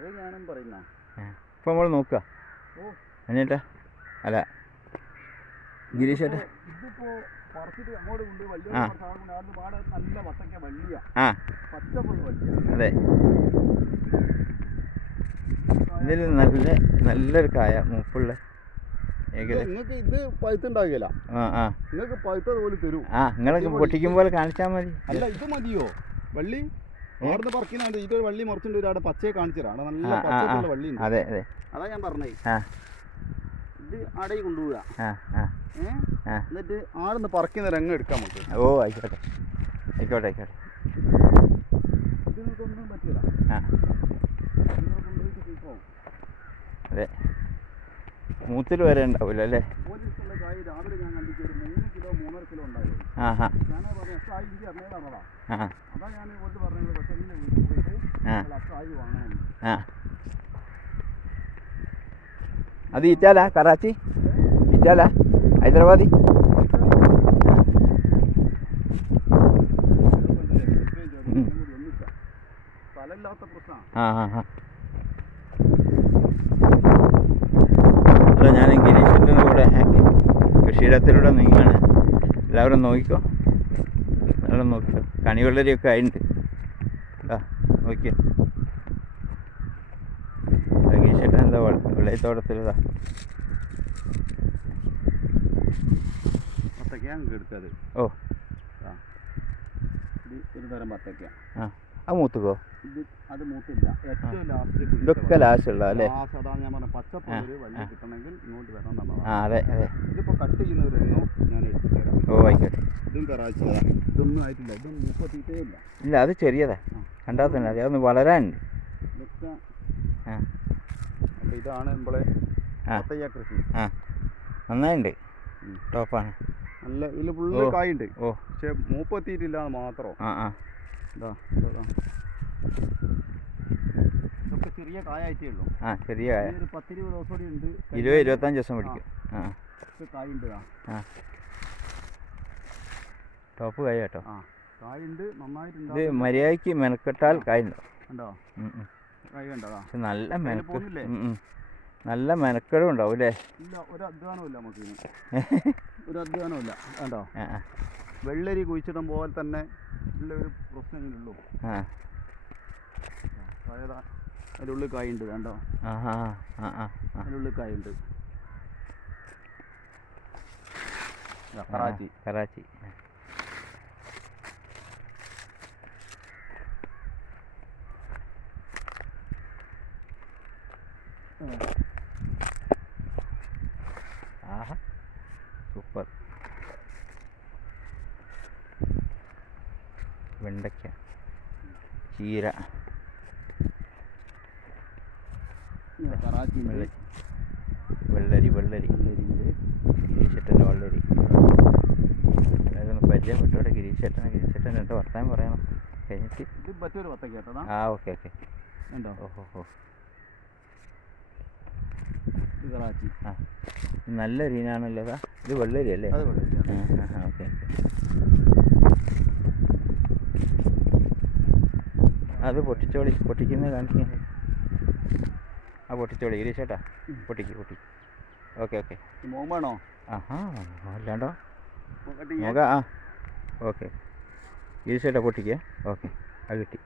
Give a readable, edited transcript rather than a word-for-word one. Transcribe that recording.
അത് ഞാനും പറയുന്ന ഇപ്പം നമ്മൾ നോക്കുക എന്നിട്ടാ അല്ല ഗിരീഷേട്ടാ ഇതിപ്പോ പറിച്ചിട്ട് അങ്ങോട്ട് കൊണ്ട് വലിയ പാടെ നല്ല വത്തക്ക വലിയ പച്ച ഫുള്ള് വലിയ. അതെ, ഇതിൽ നല്ലൊരു കായ മൂപ്പുള്ള. നിങ്ങൾക്ക് ഇത് പഴുത്തുണ്ടാകില്ല. നിങ്ങൾക്ക് പഴുത്തതുപോലെ തരൂ. നിങ്ങൾക്ക് പൊട്ടിക്കും പോലെ കാണിച്ചാൽ മതി. അല്ല ഇത് മതിയോ വള്ളി? ഓർന്ന് പറിക്കുന്നുണ്ട്. ഇതൊരു വള്ളി മുറിച്ചിട്ടുണ്ട്. അവിടെ പച്ചയെ കാണിച്ചതാണ്. നല്ല പച്ചയുള്ള വള്ളി. അതെ അതെ, അതാ ഞാൻ പറഞ്ഞേ. ഇത് അടയി കൊണ്ടുപോവുക. എന്നിട്ട് ആടുന്ന് പറിക്കുന്ന രംഗം എടുക്കാം നമുക്ക്. ഓ ആയിക്കോട്ടെ ആയിക്കോട്ടെ ആയിക്കോട്ടെ. ഇതിനൊന്നും പറ്റില്ല. അതെ, മൂത്തിൽ വരെ ഉണ്ടാവില്ല അല്ലേ? പോലീസുള്ള കായ് രാവിലെ ഞാൻ കണ്ടിട്ട് ഒരു 3 കിലോ 3.5 കിലോ ഉണ്ടായിരുന്നു. ഞാനാ പറഞ്ഞു അസായി ഇഞ്ചി അറിഞ്ഞതാണതാ. അതാ ഞാൻ ഇങ്ങോട്ട് പറഞ്ഞത്. പക്ഷെ എന്നെ വീട്ടിൽ പോയിട്ട് അസായി വാങ്ങാൻ. അത് ഇറ്റാലാ കറാച്ചി? ഇറ്റാലാ ഹൈദരാബാദി? സ്ഥലമില്ലാത്ത പ്രശ്നമാണ്. അല്ല, ഞാൻ ഗിരീഷത്തിൻ്റെ കൂടെ കൃഷിയിടത്തിലൂടെ നീങ്ങാണ്. എല്ലാവരും നോക്കിക്കോ, എല്ലാവരും നോക്കിക്കോ. കണിവെള്ളരിയൊക്കെ ആയിട്ടുണ്ട്. നോക്കിയോ, ഗിരീഷേട്ടൻ എന്താ വെള്ളത്തോട്ടത്തിലതാ. ഓ, ഒരു തരം ബത്തക്ക. അത് മൂത്തുക്കോ? അത് മൂത്തില്ല. ഏറ്റവും ലാസ്റ്റ് ഇതൊക്കെ ലാസ്റ്റ് ഉള്ള അല്ലേ? അതാണ് ഞാൻ പറഞ്ഞ പച്ചപ്പൊരു വള്ളി കിട്ടണമെങ്കിൽ ഇങ്ങോട്ട് വരണം എന്നുള്ളത്. അതെ അതെ. ഇതിപ്പോൾ കട്ട് ചെയ്യുന്നവരൊന്നും ഞാൻ എടുത്തു തരാം. ഓ ആയിക്കോട്ടെ. ഇതും കറാച്ചിയതാ. ഇതൊന്നും ആയിട്ടില്ല. ഇതൊന്നും മുപ്പത്തിട്ടേ ഇല്ല. ഇല്ല, അത് ചെറിയതാ. കണ്ടാൽ തന്നെ അതെ, അതൊന്ന് വളരാനുണ്ട്. ഇതൊക്കെ അപ്പോൾ ഇതാണ് നമ്മളെ ബത്തയ്യ കൃഷി. നന്നായിട്ടുണ്ട്, ടോപ്പാണ്. നല്ല ഇതിൽ ഫുള്ള് കായുണ്ട്. പക്ഷെ മൂപ്പെത്തിയിട്ടില്ല എന്ന് മാത്രം. ഇതാ ഇതൊക്കെ ചെറിയ കായായിട്ടേ ഉള്ളൂ. ചെറിയ കായ. ഒരു 10-20 ദിവസം കൂടി ഉണ്ട്. 20-25 ദിവസം പിടിക്കും. കായുണ്ട്. ടോപ്പ് കായ കേട്ടോ. കായുണ്ട്, നന്നായിട്ടുണ്ട്. ഇത് മര്യാദയ്ക്ക് മെനക്കെട്ടാൽ കായുണ്ടോ? ഉണ്ടോ? കായ കണ്ടോ? നല്ല നല്ല മെനക്കെടും ഉണ്ടാവും അല്ലേ? ഇല്ല, ഒരു അധ്വാനവും ഇല്ല നമുക്ക്. ഒരു അധ്വാനവും ഇല്ല. കണ്ടോ, വെള്ളരി കുഴിച്ചിടും പോലെ തന്നെ ഉള്ള ഒരു പ്രശ്നങ്ങളുള്ളൂ. അതിനുള്ളിൽ കായുണ്ട്. കണ്ടോ, അതിനുള്ളിൽ കായുണ്ട്. കറാച്ചി കറാച്ചി. സൂപ്പർ. വെണ്ടയ്ക്ക, ചീര, കറാച്ചി, വെള്ളരി ഗിരീഷേട്ടൻ്റെ വെള്ളരി. എല്ലാവരും ഒന്ന് പരിചയപ്പെട്ടോടെ ഗിരീഷേട്ടൻ രണ്ട് വർത്താനം പറയണം കഴിഞ്ഞിട്ട്. ഇത് മറ്റൊരു വത്തക്ക കേട്ടതാ. ഓക്കെ ഉണ്ടോ? ഓഹോ, കറാച്ചി. നല്ല രീനാണല്ലോ. ഇത് വെള്ളരി അല്ലേ? ഓക്കെ. അത് പൊട്ടിക്കുന്നത് കാണിക്കുന്നത്. പൊട്ടിച്ചോളി ഗിരീഷേട്ടാ, പൊട്ടിക്ക്. ഓക്കെ. മോമാണോ? അല്ലാണ്ടോ നോക്കാം. ഓക്കെ ഗിരീഷേട്ടാ, പൊട്ടിക്കേ. ഓക്കെ, അത് കിട്ടി.